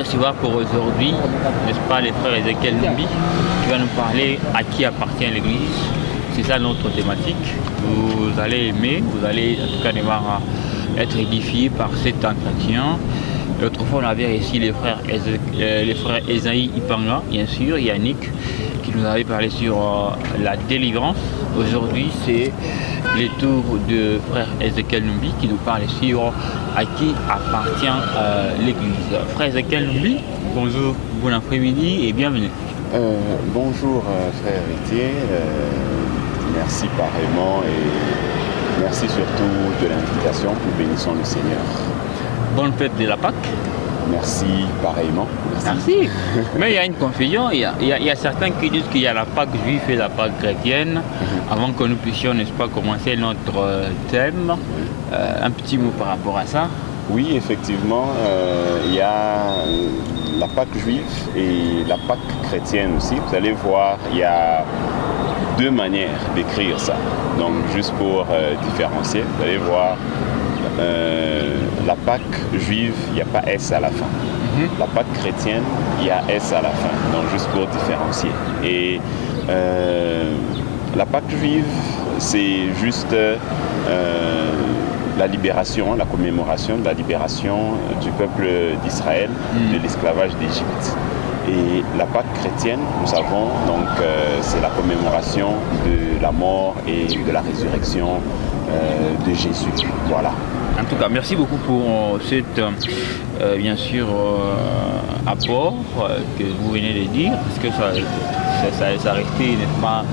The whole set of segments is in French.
recevoir pour aujourd'hui, n'est-ce pas, les frères Ezekiel Numbi, qui va nous parler à qui appartient l'Église. C'est ça notre thématique. Vous allez aimer, vous allez en tout cas être édifiés par cet entretien. L'autre fois, on avait ici les frères Esaïe Ipanga, bien sûr, Yannick, qui nous avait parlé sur la délivrance. Aujourd'hui, c'est le tour de frère Ezekiel Numbi qui nous parle sur à qui appartient l'Église. Frère Ezekiel Numbi, bonjour, bon après-midi et bienvenue. Bonjour frère Héritier, merci pareillement et merci surtout de l'invitation. Nous bénissons le Seigneur. Bonne fête de la Pâque. Merci pareillement. Merci. Mais il y a une confusion. Il y a certains qui disent qu'il y a la Pâque juive et la Pâque chrétienne. Avant que nous puissions, n'est-ce pas, commencer notre thème, un petit mot par rapport à ça. Oui, effectivement, il y a la Pâque juive et la Pâque chrétienne aussi. Vous allez voir, il y a deux manières d'écrire ça. Donc, juste pour différencier, vous allez voir, la Pâque juive, il n'y a pas S à la fin. La Pâque chrétienne, il y a S à la fin. Donc, juste pour différencier. Et la Pâque juive, c'est juste la libération, la commémoration de la libération du peuple d'Israël de l'esclavage d'Égypte. Et la Pâque chrétienne, nous savons, donc c'est la commémoration de la mort et de la résurrection de Jésus. Voilà. En tout cas, merci beaucoup pour cet, bien sûr, apport que vous venez de dire, parce que ça restait, n'est-ce pas,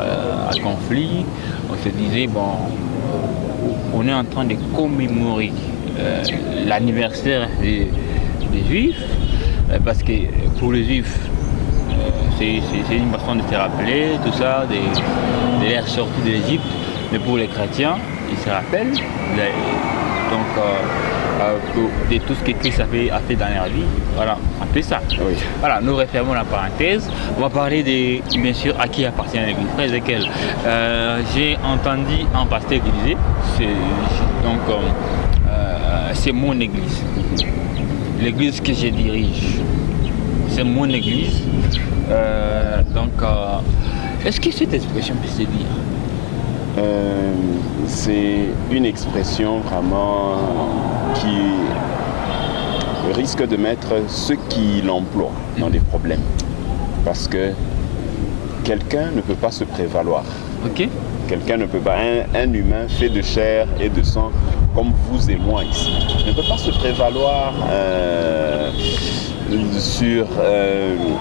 à conflit. On se disait, bon, on est en train de commémorer l'anniversaire des Juifs, parce que pour les Juifs, c'est une façon de se rappeler tout ça, de l'ère sortie de l'Égypte, mais pour les chrétiens, ils se rappellent de tout ce que Christ a fait dans leur vie. Voilà, un peu ça. Oui. Voilà, nous refermons la parenthèse. On va parler bien sûr, à qui appartient l'Église. Frère Ezekiel, j'ai entendu un pasteur qui disait, c'est mon Église. L'Église que je dirige, c'est mon Église. Est-ce que cette expression peut se dire? C'est une expression vraiment qui risque de mettre ceux qui l'emploient dans des problèmes. Parce que quelqu'un ne peut pas se prévaloir. Ok. Quelqu'un ne peut pas, un humain fait de chair et de sang comme vous et moi ici, ne peut pas se prévaloir sur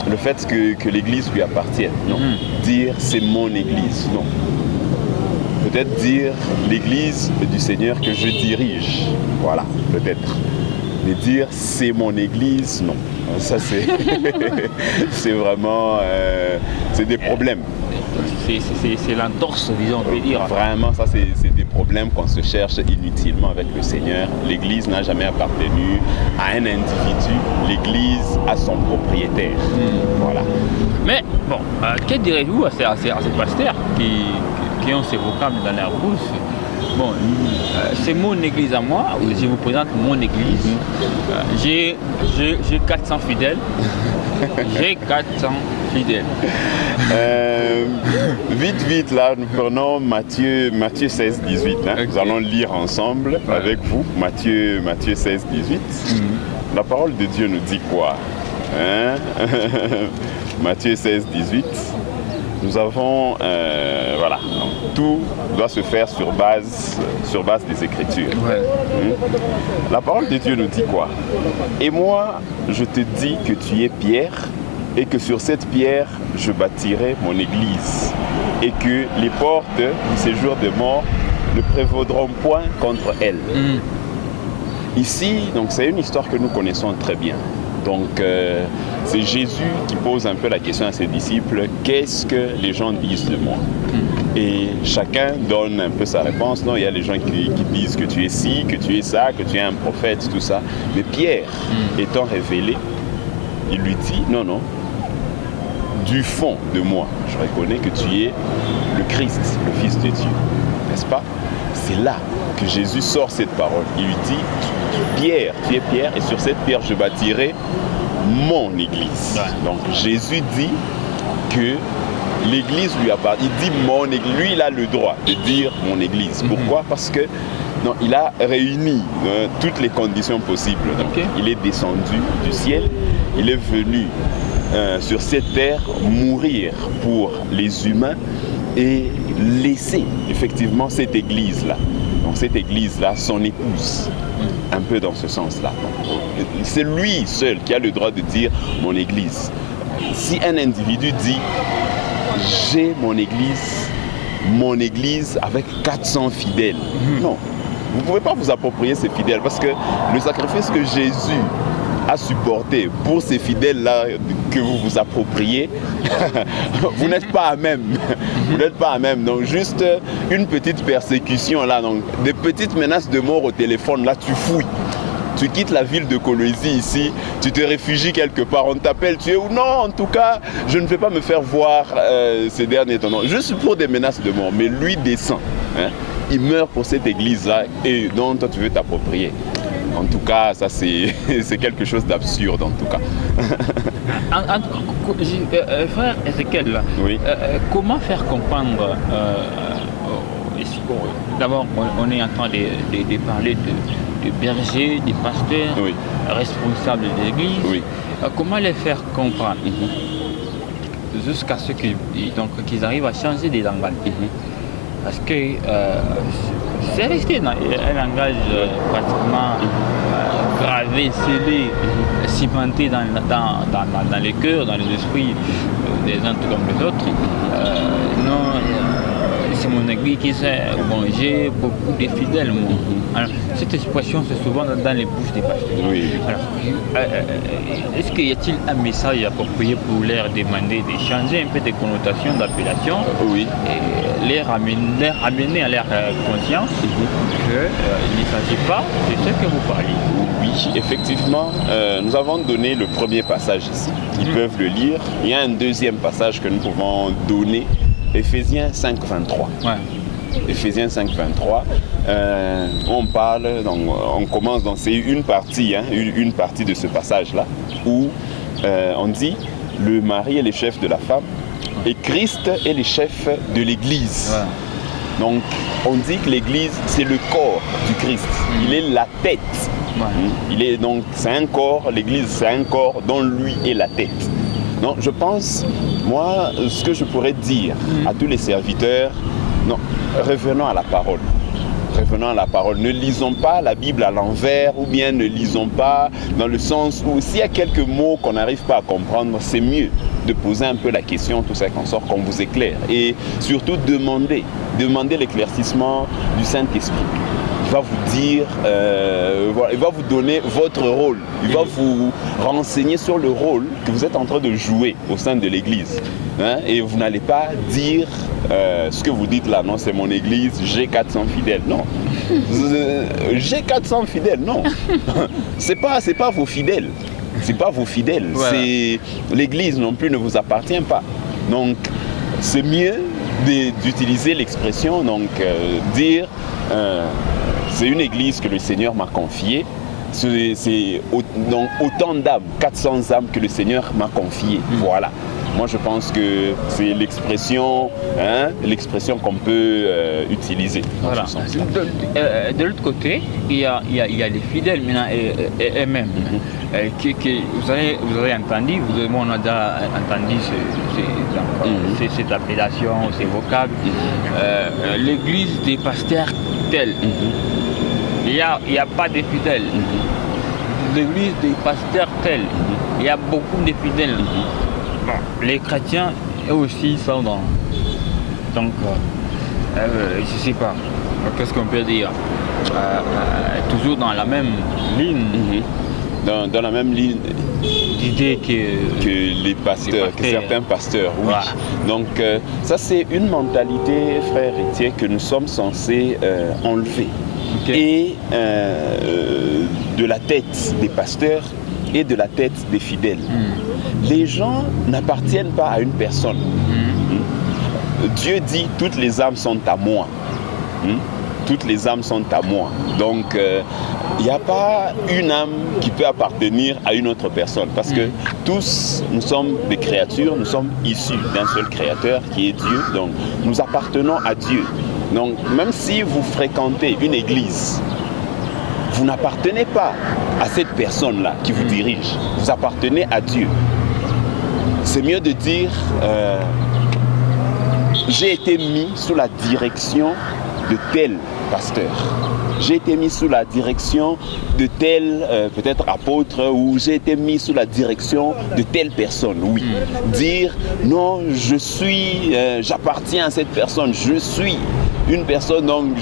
le fait que l'Église lui appartienne. Non. Dire c'est mon Église, non. Peut-être dire l'Église du Seigneur que je dirige. Voilà, peut-être. Mais dire c'est mon Église, non. Ça c'est vraiment c'est des problèmes. C'est l'entorse, disons, on peut dire. Vraiment, ça c'est des problèmes qu'on se cherche inutilement avec le Seigneur. L'Église n'a jamais appartenu à un individu. L'Église a son propriétaire. Voilà. Mais bon, que direz-vous à ces pasteurs qui ont ces vocables dans leur bouche? Bon, c'est mon église à moi, je vous présente mon église. J'ai 400 fidèles. J'ai 400 fidèles. Vite, là, nous prenons Matthieu 16, 18. Nous allons lire ensemble avec vous Matthieu 16, 18. La parole de Dieu nous dit quoi? Matthieu 16, 18. Nous avons, voilà, tout doit se faire sur base des Écritures. La parole de Dieu nous dit quoi? Et moi, je te dis que tu es Pierre, et que sur cette pierre, je bâtirai mon église, et que les portes du séjour de mort ne prévaudront point contre elle. Ici, donc, c'est une histoire que nous connaissons très bien. Donc, c'est Jésus qui pose un peu la question à ses disciples, qu'est-ce que les gens disent de moi? Et chacun donne un peu sa réponse. Non, il y a les gens qui disent que tu es ci, que tu es ça, que tu es un prophète, tout ça. Mais Pierre, étant révélé, il lui dit, non, du fond de moi, je reconnais que tu es le Christ, le Fils de Dieu. N'est-ce pas? C'est là que Jésus sort cette parole. Il lui dit, Pierre, tu es Pierre, et sur cette pierre je bâtirai mon église. Donc Jésus dit que l'église lui appartient. Il dit mon église. Lui, il a le droit de dire mon église. Pourquoi? Parce que non, il a réuni toutes les conditions possibles. Donc, il est descendu du ciel. Il est venu sur cette terre mourir pour les humains et laisser effectivement cette église-là. Donc cette église-là, son épouse, un peu dans ce sens-là. C'est lui seul qui a le droit de dire mon église. Si un individu dit j'ai mon église avec 400 fidèles, non, vous ne pouvez pas vous approprier ces fidèles parce que le sacrifice que Jésus a supporté pour ces fidèles-là que vous vous appropriez, vous n'êtes pas à même. Vous n'êtes pas à même. Donc juste une petite persécution là, donc des petites menaces de mort au téléphone, là tu fouilles. Tu quittes la ville de Colosie ici, tu te réfugies quelque part, on t'appelle, tu es ou non, en tout cas, je ne vais pas me faire voir ces derniers temps. Non, juste pour des menaces de mort, mais lui descend. Hein, il meurt pour cette église-là et dont toi tu veux t'approprier. En tout cas, ça c'est quelque chose d'absurde en tout cas. Frère Ezekiel, oui. Comment faire comprendre d'abord on est en train de parler de bergers, des pasteurs, oui. Responsables de l'église, oui. Comment les faire comprendre jusqu'à ce qu'ils arrivent à changer des langages. Parce que c'est resté un langage pratiquement gravé, scellé, cimenté dans les cœurs, dans les esprits des uns comme des autres. C'est mon église qui sait, bon, j'ai beaucoup de fidèles. Alors, cette expression, c'est souvent dans les bouches des pasteurs. Oui. Alors, est-ce qu'il y a-t-il un message approprié pour leur demander de changer un peu des connotations d'appellation, oui. Et les ramener à leur conscience qu'il ne s'agit pas de ce que vous parlez? Oui, effectivement, nous avons donné le premier passage ici. Ils peuvent le lire. Il y a un deuxième passage que nous pouvons donner. Éphésiens 5.23. Ouais. Éphésiens 5.23. On parle, donc, on commence dans une partie, une partie de ce passage-là, où on dit le mari est le chef de la femme et Christ est le chef de l'Église. Ouais. Donc, on dit que l'Église, c'est le corps du Christ. Il est la tête. Ouais. Donc, c'est un corps, l'Église, c'est un corps dont lui est la tête. Non, je pense, moi, ce que je pourrais dire à tous les serviteurs, non, revenons à la parole. Revenons à la parole. Ne lisons pas la Bible à l'envers ou bien ne lisons pas dans le sens où s'il y a quelques mots qu'on n'arrive pas à comprendre, c'est mieux de poser un peu la question, tout ça qu'on sort, qu'on vous éclaire. Et surtout demander l'éclaircissement du Saint-Esprit. Il va vous dire, il va vous donner votre rôle. Il va vous renseigner sur le rôle que vous êtes en train de jouer au sein de l'église. Hein? Et vous n'allez pas dire ce que vous dites là, non, c'est mon église, j'ai 400 fidèles. Non. J'ai 400 fidèles, non. C'est pas vos fidèles. C'est pas vos fidèles. Voilà. L'église non plus ne vous appartient pas. Donc, c'est mieux d'utiliser l'expression, donc dire... c'est une église que le Seigneur m'a confiée. C'est donc autant d'âmes, 400 âmes que le Seigneur m'a confiées. Voilà. Moi, je pense que c'est l'expression qu'on peut utiliez voilà. De l'autre côté, il y a les fidèles maintenant eux-mêmes. Vous avez entendu, on a déjà entendu cette appellation, ces vocables. L'église des pasteurs tels. Il n'y a pas de fidèles. L'église des pasteurs tels. Il y a beaucoup de fidèles. Bon, les chrétiens, eux aussi, sont dans... Donc, je ne sais pas. Qu'est-ce qu'on peut dire? Toujours dans la même ligne. Dans la même ligne d'idée que les pasteurs, que certains pasteurs, oui. Voilà. Donc, ça, c'est une mentalité, frère Étienne, que nous sommes censés enlever. Okay. Et de la tête des pasteurs et de la tête des fidèles. Les gens n'appartiennent pas à une personne. Dieu dit toutes les âmes sont à moi. Toutes les âmes sont à moi. Donc il n'y a pas une âme qui peut appartenir à une autre personne. Parce que tous, nous sommes des créatures, nous sommes issus d'un seul créateur qui est Dieu. Donc, nous appartenons à Dieu. Donc, même si vous fréquentez une église, vous n'appartenez pas à cette personne-là qui vous dirige. Vous appartenez à Dieu. C'est mieux de dire, j'ai été mis sous la direction de tel pasteur. J'ai été mis sous la direction de tel peut-être apôtre, ou j'ai été mis sous la direction de telle personne. Oui. Dire non, j'appartiens à cette personne, je suis une personne, donc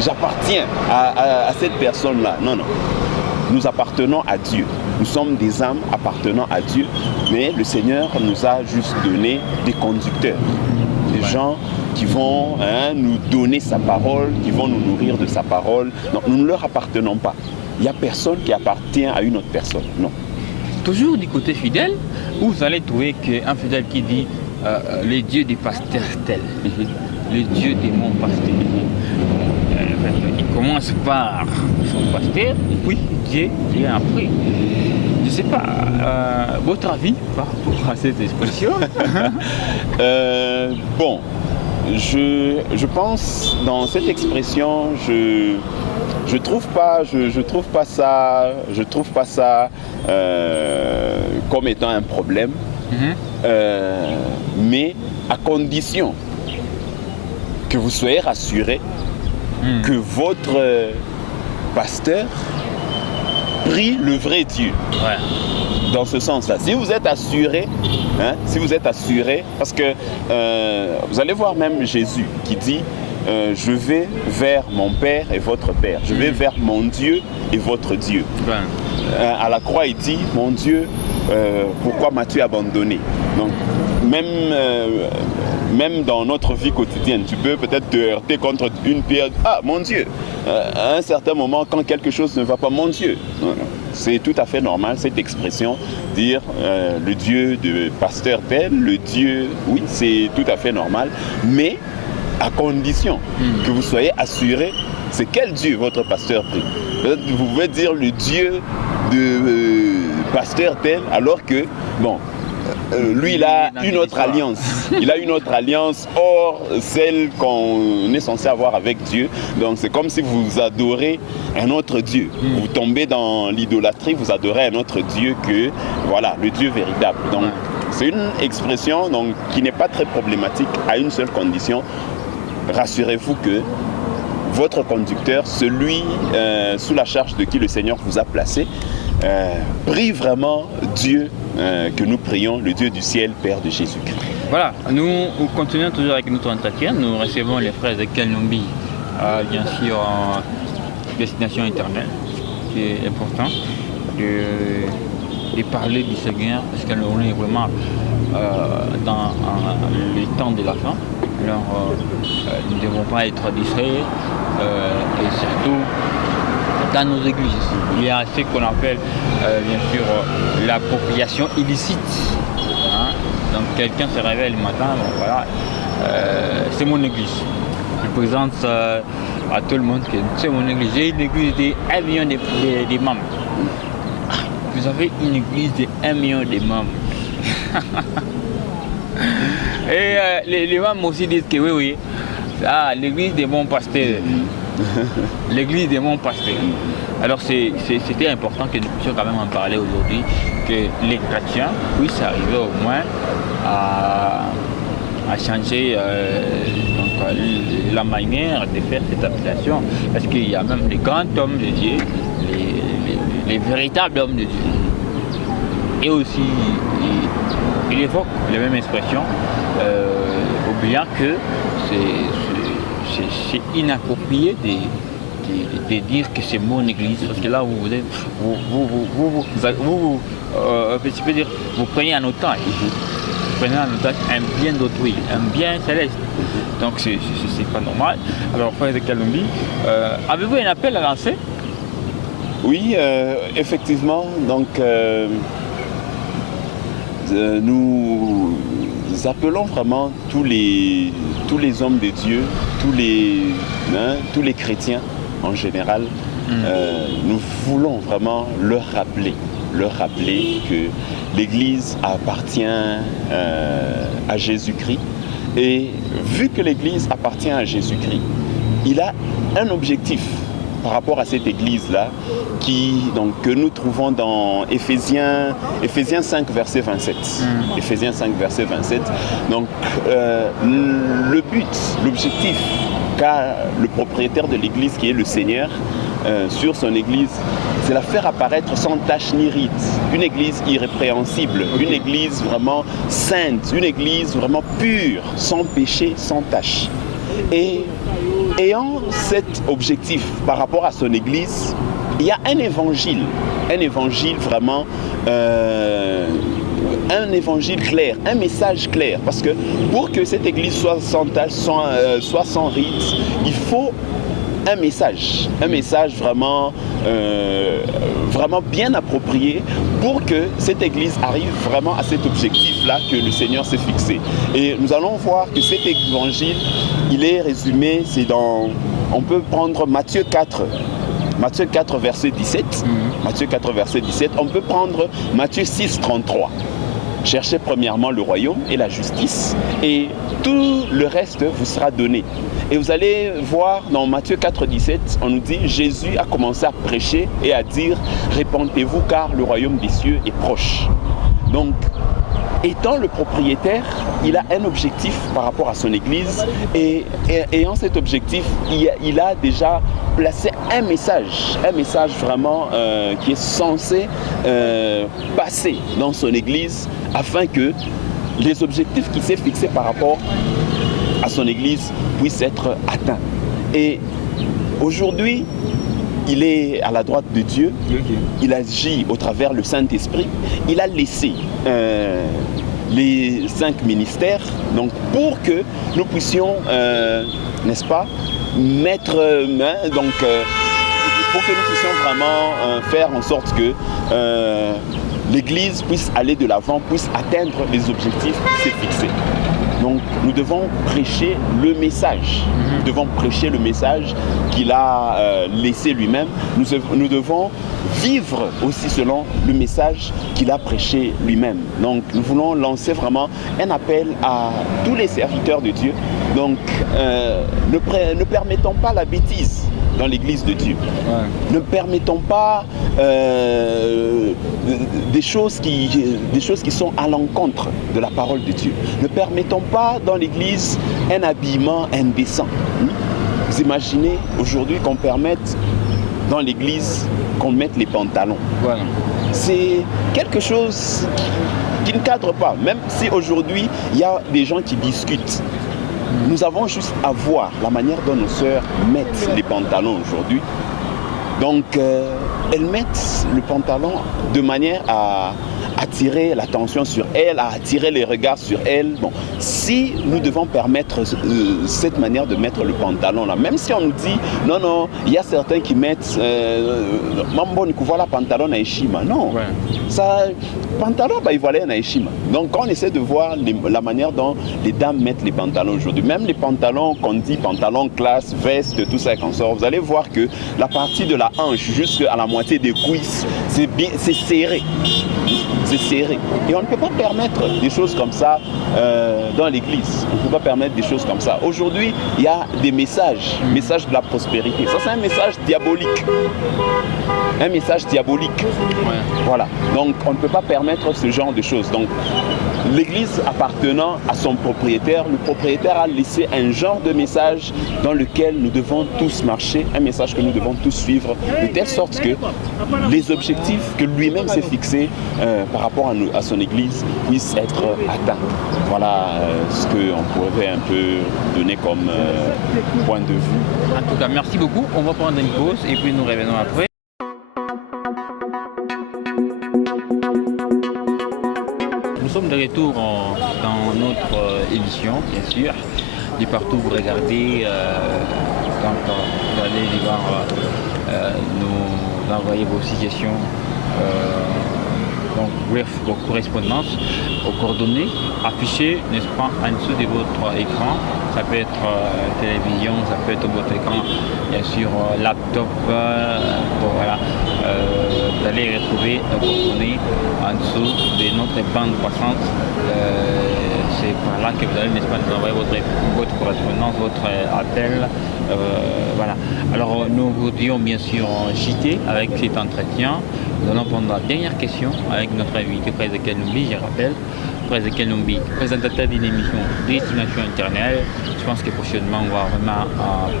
j'appartiens à cette personne-là. Non, non. Nous appartenons à Dieu. Nous sommes des âmes appartenant à Dieu, mais le Seigneur nous a juste donné des conducteurs, des gens qui vont nous donner sa parole, qui vont nous nourrir de sa parole. Non, nous ne leur appartenons pas. Il n'y a personne qui appartient à une autre personne. Non. Toujours du côté fidèle, vous allez trouver qu'un fidèle qui dit les dieux des pasteurs tels, les dieux des mon pasteur. Il commence par son pasteur, puis Dieu vient après. Je ne sais pas, votre avis par rapport à cette expression? Bon, je pense dans cette expression, je trouve pas ça comme étant un problème, mais à condition que vous soyez rassuré que votre pasteur prie le vrai Dieu. Ouais. Dans ce sens-là, si vous êtes assuré, parce que vous allez voir même Jésus qui dit je vais vers mon Père et votre Père, je vais vers mon Dieu et votre Dieu. À la croix, il dit mon Dieu, pourquoi m'as-tu abandonné? Donc même dans notre vie quotidienne, tu peux peut-être te heurter contre une pierre. Ah, mon Dieu! À un certain moment, quand quelque chose ne va pas, mon Dieu! C'est tout à fait normal, cette expression, dire le Dieu de pasteur tel, le Dieu, oui, c'est tout à fait normal, mais à condition que vous soyez assuré, c'est quel Dieu votre pasteur prie. Vous pouvez dire le Dieu de pasteur tel, alors que, bon, lui, il a une autre alliance. Il a une autre alliance hors celle qu'on est censé avoir avec Dieu. Donc, c'est comme si vous adorez un autre Dieu. Vous tombez dans l'idolâtrie, vous adorez un autre Dieu que, voilà, le Dieu véritable. Donc, c'est une expression donc, qui n'est pas très problématique à une seule condition. Rassurez-vous que votre conducteur, celui sous la charge de qui le Seigneur vous a placé, prie vraiment Dieu que nous prions, le Dieu du ciel, Père de Jésus-Christ. Voilà, nous continuons toujours avec notre entretien. Nous recevons les frères de Kalumbi, bien sûr en destination éternelle. C'est important de parler du Seigneur parce que nous est vraiment dans le temps de la fin. Alors, nous ne devons pas être distraits et surtout dans nos églises. Il y a ce qu'on appelle bien sûr l'appropriation illicite. Hein? Donc quelqu'un se réveille le matin, bon, voilà, c'est mon église. Je présente à tout le monde que c'est mon église. J'ai une église de 1 million de membres. Vous avez une église de 1 million de membres. Et les membres aussi disent que oui, l'église de mon pasteur. L'église de mon pasteur. Alors c'était important que nous puissions quand même en parler aujourd'hui, que les chrétiens puissent arriver au moins à changer la manière de faire cette appellation. Parce qu'il y a même les grands hommes de Dieu, les véritables hommes de Dieu. Et aussi, il évoque les mêmes expressions, oubliant que c'est inapproprié de dire que c'est mon église, parce que là vous prenez en otage, un bien d'autrui, un bien céleste. Donc c'est pas normal. Alors frère de Kalumbi, avez-vous un appel à lancer? Oui, effectivement. Donc nous appelons vraiment tous les hommes de Dieu, tous les chrétiens en général, nous voulons vraiment leur rappeler que l'Église appartient à Jésus-Christ. Et vu que l'Église appartient à Jésus-Christ, il a un objectif par rapport à cette Église-là, que nous trouvons dans Éphésiens 5, verset 27. Éphésiens 5, verset 27. Donc, le but, l'objectif qu'a le propriétaire de l'Église, qui est le Seigneur, sur son Église, c'est la faire apparaître sans tache ni ride. Une Église irrépréhensible, une Église vraiment sainte, une Église vraiment pure, sans péché, sans tache. Et ayant cet objectif par rapport à son Église, il y a un évangile vraiment, un évangile clair, un message clair. Parce que pour que cette Église soit sans tache, soit sans ride, il faut un message vraiment, vraiment bien approprié pour que cette Église arrive vraiment à cet objectif-là que le Seigneur s'est fixé. Et nous allons voir que cet évangile, il est résumé, on peut prendre Matthieu 4, verset 17. Matthieu 4, verset 17. On peut prendre Matthieu 6, 33. Cherchez premièrement le royaume et la justice, et tout le reste vous sera donné. Et vous allez voir dans Matthieu 4, 17, on nous dit, Jésus a commencé à prêcher et à dire, répentez-vous car le royaume des cieux est proche. Donc, étant le propriétaire, il a un objectif par rapport à son Église, et ayant cet objectif, il a déjà placé un message vraiment qui est censé passer dans son Église, afin que les objectifs qu'il s'est fixés par rapport à son Église puissent être atteints. Et aujourd'hui, il est à la droite de Dieu, il agit au travers le Saint-Esprit, il a laissé les 5 ministères, donc pour que nous puissions, n'est-ce pas, mettre main, donc pour que nous puissions vraiment faire en sorte que l'Église puisse aller de l'avant, puisse atteindre les objectifs qui s'est fixés. Donc nous devons prêcher le message. Nous devons prêcher le message qu'il a laissé lui-même. Nous devons vivre aussi selon le message qu'il a prêché lui-même. Donc nous voulons lancer vraiment un appel à tous les serviteurs de Dieu. Donc ne permettons pas la bêtise dans l'Église de Dieu. Ne permettons pas des choses qui sont à l'encontre de la parole de Dieu. Ne permettons pas dans l'Église un habillement indécent. Vous imaginez aujourd'hui qu'on permette dans l'Église qu'on mette les pantalons. Voilà. C'est quelque chose qui ne cadre pas. Même si aujourd'hui il y a des gens qui discutent. Nous avons juste à voir la manière dont nos sœurs mettent les pantalons aujourd'hui. Donc, elles mettent le pantalon de manière à attirer l'attention sur elles, à attirer les regards sur elles. Bon, si nous devons permettre cette manière de mettre le pantalon là, même si on nous dit non, non, il y a certains qui mettent Mambo voilà pantalon na Ishima. Non, ouais. Ça, pantalon, bah, il voilà na Ishima. Donc, quand on essaie de voir la manière dont les dames mettent les pantalons aujourd'hui, même les pantalons qu'on dit pantalon classe, veste, tout ça qu'on sort, vous allez voir que la partie de la hanche jusqu'à la moitié des cuisses, c'est serré. C'est serré. Et on ne peut pas permettre des choses comme ça dans l'église. On ne peut pas permettre des choses comme ça. Aujourd'hui, il y a des messages de la prospérité. Ça, c'est un message diabolique. Un message diabolique. Ouais. Voilà. Donc, on ne peut pas permettre ce genre de choses. Donc, l'église appartenant à son propriétaire, le propriétaire a laissé un genre de message dans lequel nous devons tous marcher, un message que nous devons tous suivre, de telle sorte que les objectifs que lui-même s'est fixés par rapport à son église puissent être atteints. Voilà ce qu'on pourrait un peu donner comme point de vue. En tout cas, merci beaucoup. On va prendre une pause et puis nous revenons après. Nous sommes de retour dans notre émission, bien sûr. De partout vous regardez, donc vous allez devoir nous envoyer vos suggestions, donc bref, vos correspondances, aux coordonnées affichées, n'est-ce pas, en dessous de votre écran ça peut être télévision, ça peut être votre écran, bien sûr laptop, bon, voilà. Vous allez retrouver vos coordonnées en dessous de notre bande passante. C'est par là que vous allez, n'est-ce pas, nous envoyer votre correspondance, votre appel. Voilà. Alors nous voudrions bien sûr JT avec cet entretien. Nous allons prendre la dernière question avec notre invité, Frère Ezekiel Numbi, je rappelle. Frère Ezekiel Numbi, présentateur d'une émission Destination Éternelle. Je pense que prochainement on va vraiment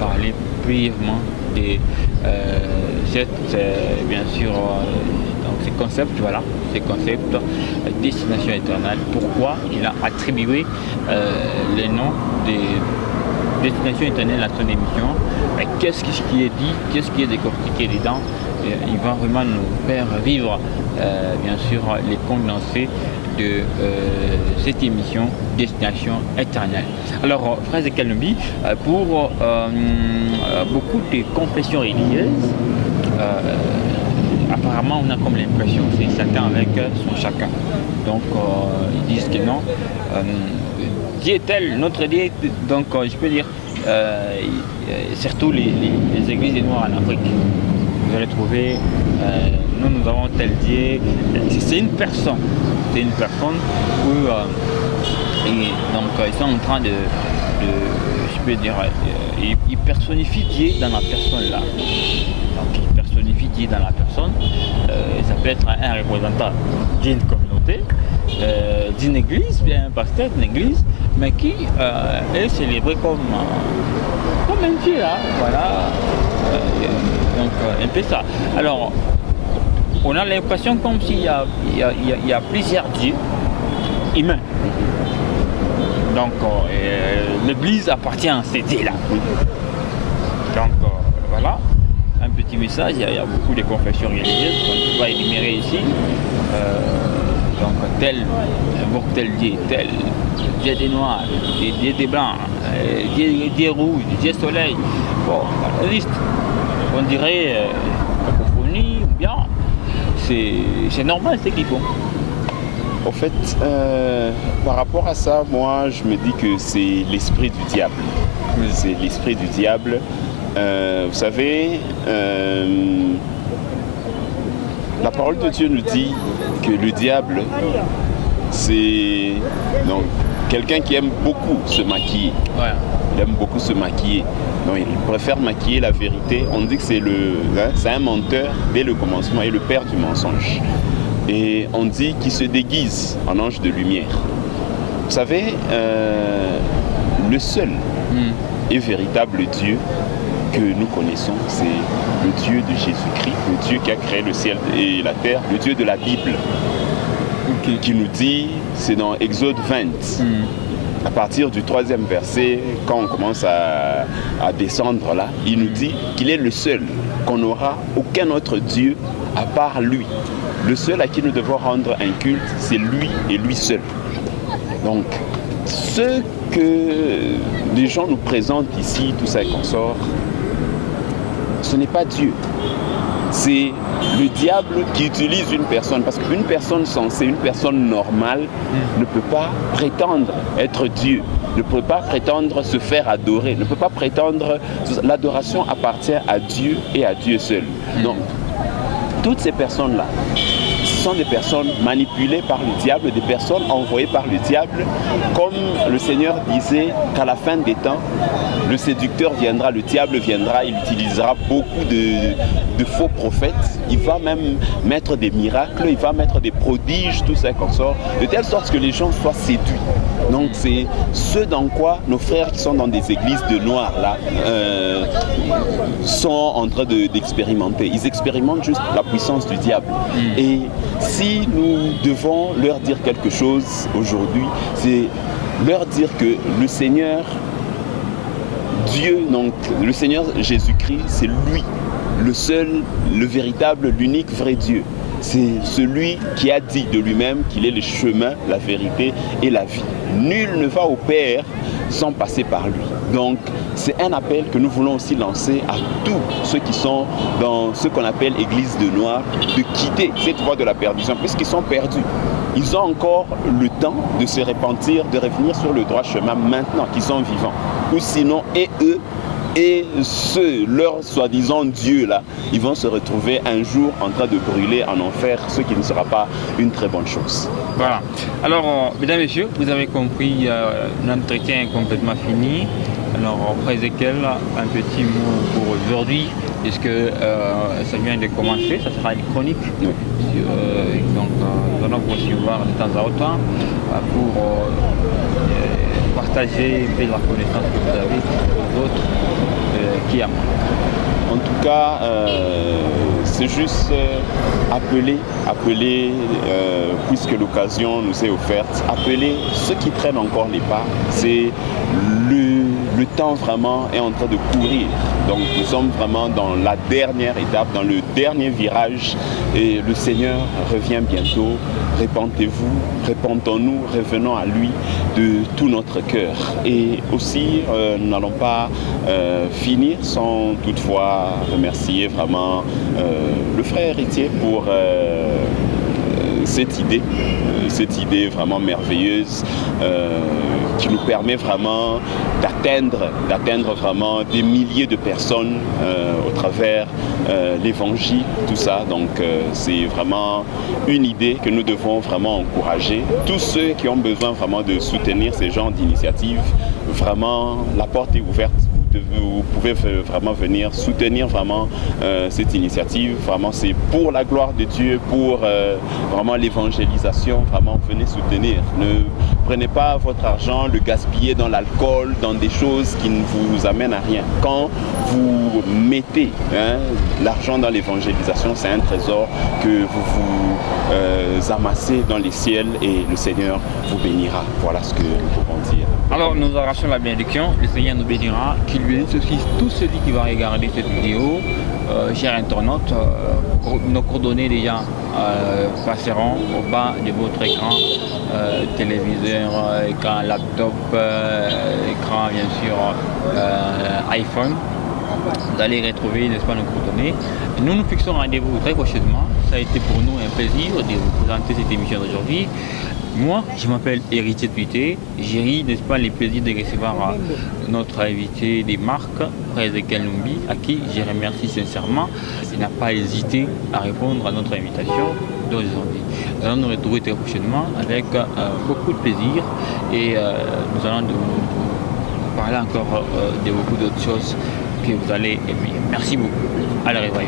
parler brièvement de bien sûr, donc ces concepts, voilà, ces concepts, Destination Éternelle. Pourquoi il a attribué les noms des Destination Éternelle à son émission, qu'est-ce qui est dit, qu'est-ce qui est décortiqué dedans. Il va vraiment nous faire vivre, bien sûr, les condensés de cette émission Destination Éternelle. Alors, Frère Ezekiel Numbi, pour beaucoup de confessions religieuses, apparemment, on a comme l'impression que c'est chacun avec son chacun. Donc, ils disent que non. Dieu est tel, notre Dieu, donc je peux dire, surtout les églises des Noirs en Afrique. Vous allez trouver, nous avons tel Dieu, c'est une personne où donc ils sont en train de je peux dire, ils personnifient Dieu dans la personne là. Donc ils personnifient Dieu dans la personne, ça peut être un représentant d'une communauté, d'une église, bien un pasteur d'une église, mais qui est célébré comme un Dieu là, voilà. Donc un peu ça. Alors on a l'impression comme s'il y a plusieurs dieux humains. Donc l'église appartient à ces dieux là. Donc voilà, un petit message, il y a beaucoup de confessions religieuses qu'on ne peut pas énumérer ici. Donc tel invoque tel dieu, tel dieu des noirs, dieu des blancs, dieu rouge, dieu soleil. Bon, la liste. On dirait cacophonie, bien, c'est normal ce qu'ils font. En fait, par rapport à ça, moi je me dis que c'est l'esprit du diable. C'est l'esprit du diable. Vous savez, la parole de Dieu nous dit que le diable, c'est quelqu'un qui aime beaucoup se maquiller. Ouais. Il aime beaucoup se maquiller. Non, il préfère maquiller la vérité. On dit que c'est un menteur dès le commencement et le père du mensonge. Et on dit qu'il se déguise en ange de lumière. Vous savez, le seul et véritable Dieu que nous connaissons, c'est le Dieu de Jésus-Christ, le Dieu qui a créé le ciel et la terre, le Dieu de la Bible, qui nous dit, c'est dans Exode 20. À partir du 3e verset, quand on commence à descendre là, il nous dit qu'il est le seul, qu'on n'aura aucun autre Dieu à part lui. Le seul à qui nous devons rendre un culte, c'est lui et lui seul. Donc, ce que les gens nous présentent ici, tout ça et consorts, ce n'est pas Dieu. C'est le diable qui utilise une personne, parce qu'une personne sensée, une personne normale ne peut pas prétendre être Dieu, ne peut pas prétendre se faire adorer, ne peut pas prétendre... L'adoration appartient à Dieu et à Dieu seul. Donc, toutes ces personnes-là, ce sont des personnes manipulées par le diable, des personnes envoyées par le diable, comme le Seigneur disait qu'à la fin des temps, le séducteur viendra, le diable viendra, il utilisera beaucoup de faux prophètes, il va même mettre des miracles, il va mettre des prodiges, tout ça comme ça, de telle sorte que les gens soient séduits. Donc c'est ce dans quoi nos frères qui sont dans des églises de noirs là sont en train d'expérimenter. Ils expérimentent juste la puissance du diable. Et si nous devons leur dire quelque chose aujourd'hui, c'est leur dire que le Seigneur Dieu, donc le Seigneur Jésus-Christ, c'est lui, le seul, le véritable, l'unique vrai Dieu. C'est celui qui a dit de lui-même qu'il est le chemin, la vérité et la vie. Nul ne va au Père sans passer par lui. Donc, c'est un appel que nous voulons aussi lancer à tous ceux qui sont dans ce qu'on appelle Église de Noirs, de quitter cette voie de la perdition, puisqu'ils sont perdus. ils ont encore le temps de se repentir, de revenir sur le droit chemin maintenant qu'ils sont vivants. Ou sinon, et eux, et leurs soi-disant dieux là, ils vont se retrouver un jour en train de brûler en enfer, ce qui ne sera pas une très bonne chose. Voilà. Alors, mesdames et messieurs, vous avez compris, l'entretien est complètement fini. Alors, après Ezekiel, un petit mot pour aujourd'hui, puisque ça vient de commencer, ça sera une chronique. Oui. Donc, nous allons poursuivre de temps à autre pour partager un peu la connaissance que vous avez aux autres qui aiment. En tout cas, c'est juste appeler, puisque l'occasion nous est offerte, appeler ceux qui prennent encore les pas. C'est le temps vraiment est en train de courir. Donc nous sommes vraiment dans la dernière étape, dans le dernier virage et le Seigneur revient bientôt. Répentons-nous, revenons à lui de tout notre cœur. Et aussi, nous n'allons pas finir sans toutefois remercier vraiment le frère héritier pour cette idée vraiment merveilleuse qui nous permet vraiment d'atteindre vraiment des milliers de personnes au travers l'évangile, tout ça. Donc c'est vraiment une idée que nous devons vraiment encourager. Tous ceux qui ont besoin vraiment de soutenir ces genres d'initiatives, vraiment la porte est ouverte. Vous pouvez vraiment venir soutenir vraiment cette initiative. Vraiment, c'est pour la gloire de Dieu, pour vraiment l'évangélisation. Vraiment, venez soutenir. Ne prenez pas votre argent, le gaspillez dans l'alcool, dans des choses qui ne vous amènent à rien. Quand vous mettez l'argent dans l'évangélisation, c'est un trésor que vous amassez dans les ciels et le Seigneur vous bénira. Voilà ce que nous pouvons dire. Alors nous arrachons la bénédiction, le Seigneur nous bénira, qu'il bénisse aussi tout celui qui va regarder cette vidéo. Chers internautes, nos coordonnées déjà passeront au bas de votre écran, téléviseur, écran laptop, écran bien sûr iPhone. Vous allez retrouver, n'est-ce pas, nos coordonnées. Nous nous fixons rendez-vous très prochainement. Ça a été pour nous un plaisir de vous présenter cette émission d'aujourd'hui. Moi, je m'appelle Héritier Tweeté. J'ai eu, n'est-ce pas, le plaisir de recevoir notre invité des marques, Frère Ezekiel Numbi, à qui je remercie sincèrement. Il n'a pas hésité à répondre à notre invitation d'aujourd'hui. Nous allons nous retrouver très prochainement avec beaucoup de plaisir et nous allons parler encore de beaucoup d'autres choses que vous allez aimer. Merci beaucoup. À la revoyure.